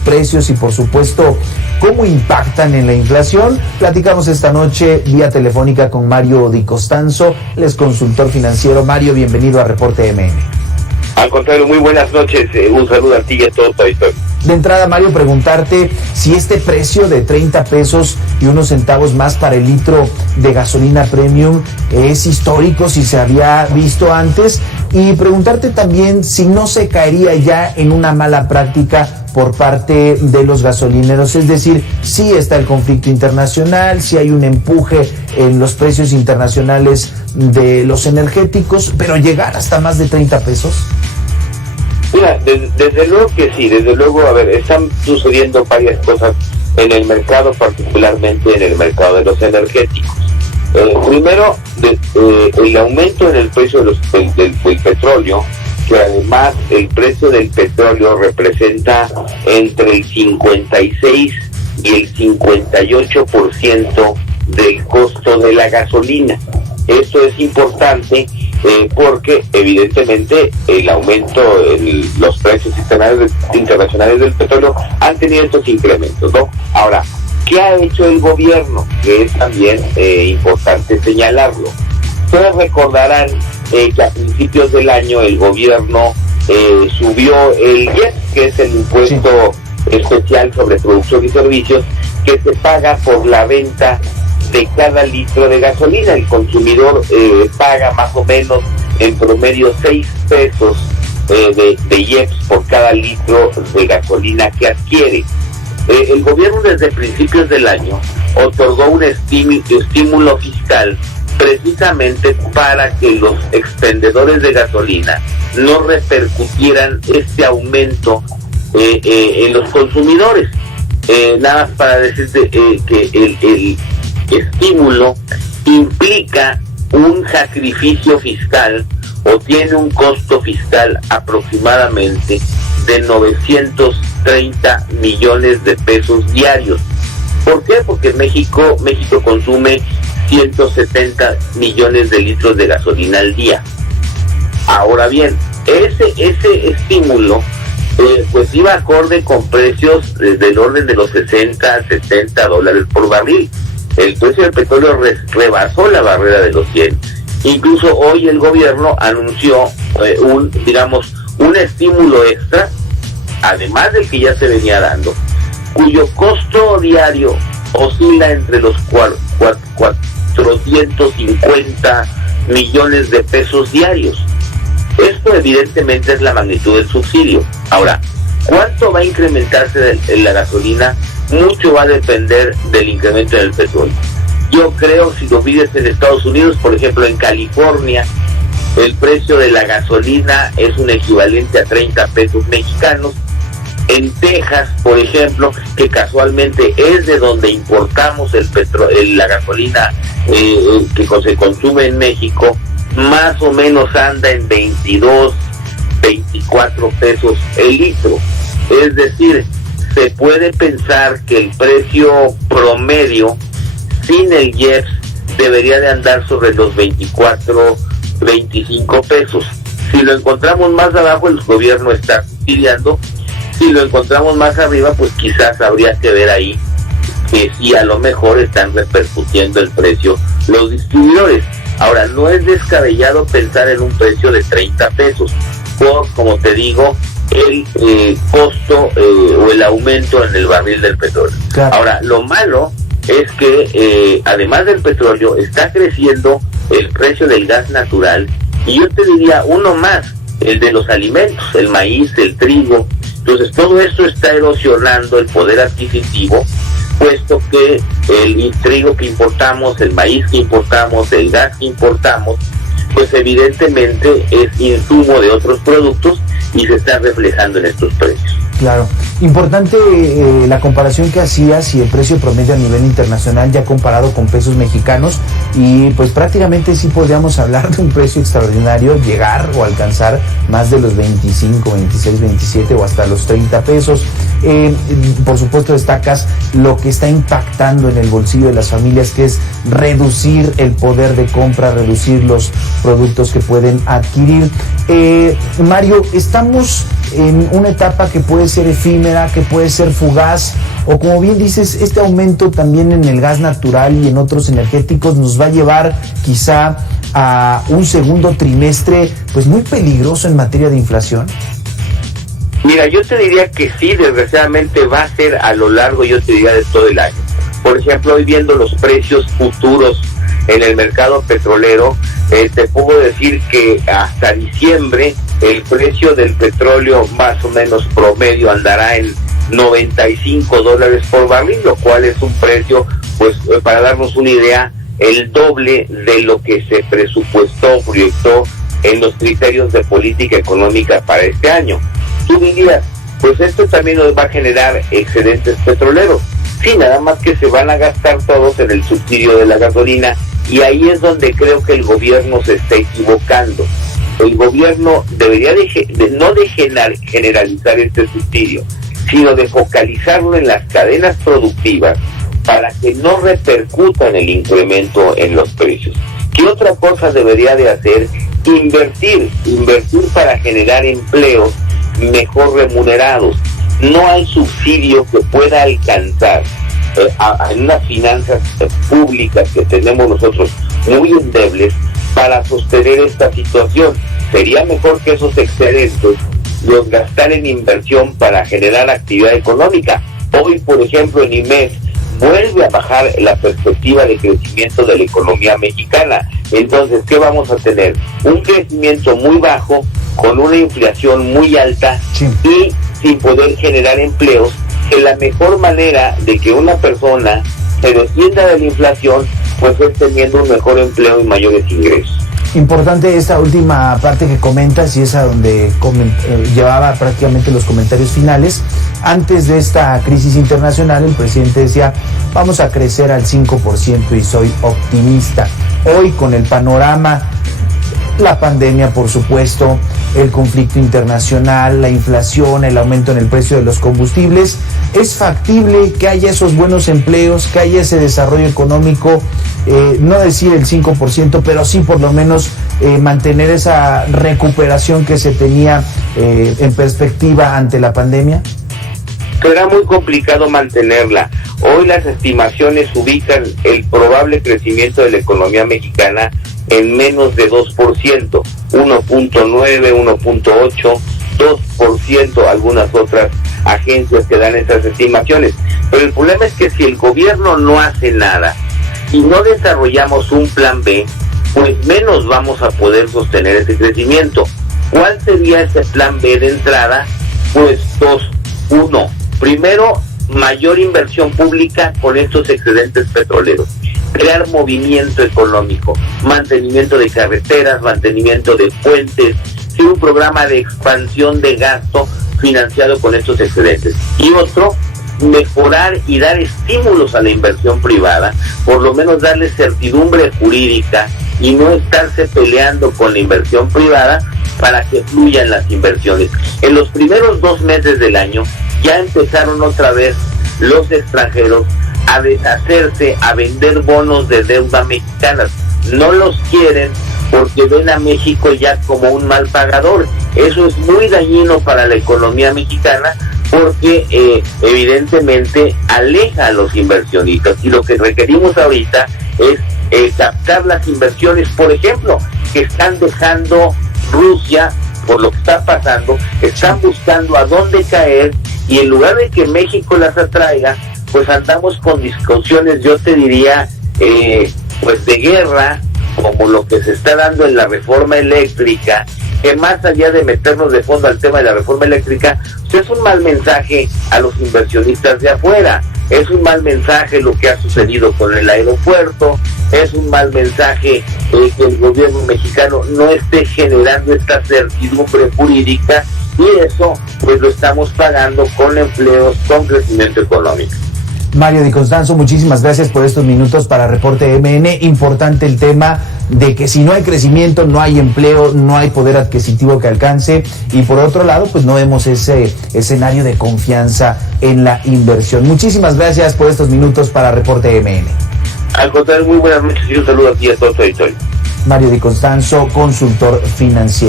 precios y por supuesto cómo impactan en la inflación. Platicamos esta noche vía telefónica con Mario Di Costanzo, él es consultor financiero. Mario, bienvenido a Reporte MN. Al contrario, muy buenas noches, un saludo a ti y a todo tu auditorio. De entrada, Mario, preguntarte si este precio de 30 pesos y unos centavos más para el litro de gasolina premium es histórico, si se había visto antes, y preguntarte también si no se caería ya en una mala práctica por parte de los gasolineros, es decir, si está el conflicto internacional, si hay un empuje en los precios internacionales de los energéticos, pero llegar hasta más de 30 pesos. Mira, desde luego que sí, desde luego, a ver, están sucediendo varias cosas en el mercado, particularmente en el mercado de los energéticos. Primero, el aumento en el precio del petróleo, que además el precio del petróleo representa entre el 56 y el 58% del costo de la gasolina. Esto es importante porque evidentemente el aumento en los precios internacionales del petróleo han tenido estos incrementos, ¿no? Ahora, ¿qué ha hecho el gobierno? Que es también importante señalarlo. Ustedes recordarán que a principios del año el gobierno subió el IEPS, que es el impuesto especial sobre producción y servicios, que se paga por la venta de cada litro de gasolina. El consumidor paga más o menos en promedio 6 pesos de IEPS por cada litro de gasolina que adquiere. El gobierno desde principios del año otorgó un estímulo fiscal precisamente para que los expendedores de gasolina no repercutieran este aumento en los consumidores. Nada más para decirte que el estímulo implica un sacrificio fiscal o tiene un costo fiscal aproximadamente de 930 millones de pesos diarios. ¿Por qué? Porque México consume 170 millones de litros de gasolina al día. Ahora bien, ese estímulo pues iba acorde con precios del orden de los 60, 70 dólares por barril. El precio del petróleo rebasó la barrera de los 100. Incluso hoy el gobierno anunció un estímulo extra, además del que ya se venía dando, cuyo costo diario oscila entre los 450 millones de pesos diarios. Esto evidentemente es la magnitud del subsidio. Ahora, ¿cuánto va a incrementarse en la gasolina? Mucho va a depender del incremento del petróleo. Yo creo, si lo vives en Estados Unidos, por ejemplo en California, el precio de la gasolina es un equivalente a 30 pesos mexicanos. En Texas, por ejemplo, que casualmente es de donde importamos la gasolina que se consume en México, más o menos anda en 22, 24 pesos el litro. Es decir, se puede pensar que el precio promedio sin el IEPS debería de andar sobre los 24, 25 pesos. Si lo encontramos más abajo, el gobierno está subsidiando. Si lo encontramos más arriba, pues quizás habría que ver ahí que sí, a lo mejor están repercutiendo el precio los distribuidores. Ahora, no es descabellado pensar en un precio de 30 pesos por, como te digo, el costo o el aumento en el barril del petróleo. Claro. Ahora, lo malo es que además del petróleo está creciendo el precio del gas natural, y yo te diría uno más, el de los alimentos, el maíz, el trigo. Entonces todo esto está erosionando el poder adquisitivo, puesto que el trigo que importamos, el maíz que importamos, el gas que importamos, pues evidentemente es insumo de otros productos y se está reflejando en estos precios. Claro. Importante la comparación que hacías y el precio promedio a nivel internacional ya comparado con pesos mexicanos, y pues prácticamente sí podríamos hablar de un precio extraordinario, llegar o alcanzar más de los 25, 26, 27 o hasta los 30 pesos. Por supuesto destacas lo que está impactando en el bolsillo de las familias, que es reducir el poder de compra, reducir los productos que pueden adquirir. Mario, estamos en una etapa que puede ser efímera, que puede ser fugaz, o como bien dices, este aumento también en el gas natural y en otros energéticos nos va a llevar quizá a un segundo trimestre pues muy peligroso en materia de inflación. Mira, yo te diría que sí, desgraciadamente va a ser a lo largo, yo te diría, de todo el año. Por ejemplo, hoy viendo los precios futuros en el mercado petrolero, te puedo decir que hasta diciembre el precio del petróleo más o menos promedio andará en $95 por barril, lo cual es un precio, pues para darnos una idea, el doble de lo que se presupuestó, proyectó en los criterios de política económica para este año. Tú dirías, pues esto también nos va a generar excedentes petroleros. Sí, nada más que se van a gastar todos en el subsidio de la gasolina, y ahí es donde creo que el gobierno se está equivocando. El gobierno debería no generalizar este subsidio, sino de focalizarlo en las cadenas productivas para que no repercutan el incremento en los precios. ¿Qué otra cosa debería de hacer? Invertir para generar empleos mejor remunerados. No hay subsidio que pueda alcanzar en unas finanzas públicas que tenemos nosotros muy endebles para sostener esta situación. Sería mejor que esos excedentes los gastar en inversión para generar actividad económica. Hoy, por ejemplo, en IMEX vuelve a bajar la perspectiva de crecimiento de la economía mexicana. Entonces, ¿qué vamos a tener? Un crecimiento muy bajo, con una inflación muy alta, sí, y sin poder generar empleos, que la mejor manera de que una persona se defienda de la inflación, pues es teniendo un mejor empleo y mayores ingresos. Importante esta última parte que comentas, y es a donde llevaba prácticamente los comentarios finales. Antes de esta crisis internacional, el presidente decía, vamos a crecer al 5% y soy optimista. Hoy, con el panorama, la pandemia, por supuesto, el conflicto internacional, la inflación, el aumento en el precio de los combustibles, ¿es factible que haya esos buenos empleos, que haya ese desarrollo económico? No decir el 5%, pero sí por lo menos mantener esa recuperación que se tenía en perspectiva ante la pandemia. Será muy complicado mantenerla. Hoy las estimaciones ubican el probable crecimiento de la economía mexicana en menos de 2%, 1.9, 1.8, 2%, algunas otras agencias que dan esas estimaciones. Pero el problema es que si el gobierno no hace nada y no desarrollamos un plan B, pues menos vamos a poder sostener ese crecimiento. ¿Cuál sería ese plan B de entrada? Pues dos. Uno, primero, mayor inversión pública con estos excedentes petroleros. Crear movimiento económico, mantenimiento de carreteras, mantenimiento de puentes, sí, un programa de expansión de gasto financiado con estos excedentes. Y otro, mejorar y dar estímulos a la inversión privada, por lo menos darle certidumbre jurídica y no estarse peleando con la inversión privada para que fluyan las inversiones. En los primeros 2 meses del año ya empezaron otra vez los extranjeros a deshacerse, a vender bonos de deuda mexicanas. No los quieren porque ven a México ya como un mal pagador. Eso es muy dañino para la economía mexicana porque evidentemente aleja a los inversionistas, y lo que requerimos ahorita es captar las inversiones, por ejemplo, que están dejando Rusia por lo que está pasando, están buscando a dónde caer, y en lugar de que México las atraiga, pues andamos con discusiones, yo te diría, pues de guerra, como lo que se está dando en la reforma eléctrica, que más allá de meternos de fondo al tema de la reforma eléctrica, pues es un mal mensaje a los inversionistas de afuera, es un mal mensaje lo que ha sucedido con el aeropuerto, es un mal mensaje que el gobierno mexicano no esté generando esta certidumbre jurídica, y eso pues lo estamos pagando con empleos, con crecimiento económico. Mario Di Constanzo, muchísimas gracias por estos minutos para Reporte MN. Importante el tema de que si no hay crecimiento, no hay empleo, no hay poder adquisitivo que alcance, y por otro lado, pues no vemos ese escenario de confianza en la inversión. Muchísimas gracias por estos minutos para Reporte MN. Al contrario, muy buenas noches y un saludo aquí a todo tu auditorio. Mario Di Constanzo, consultor financiero.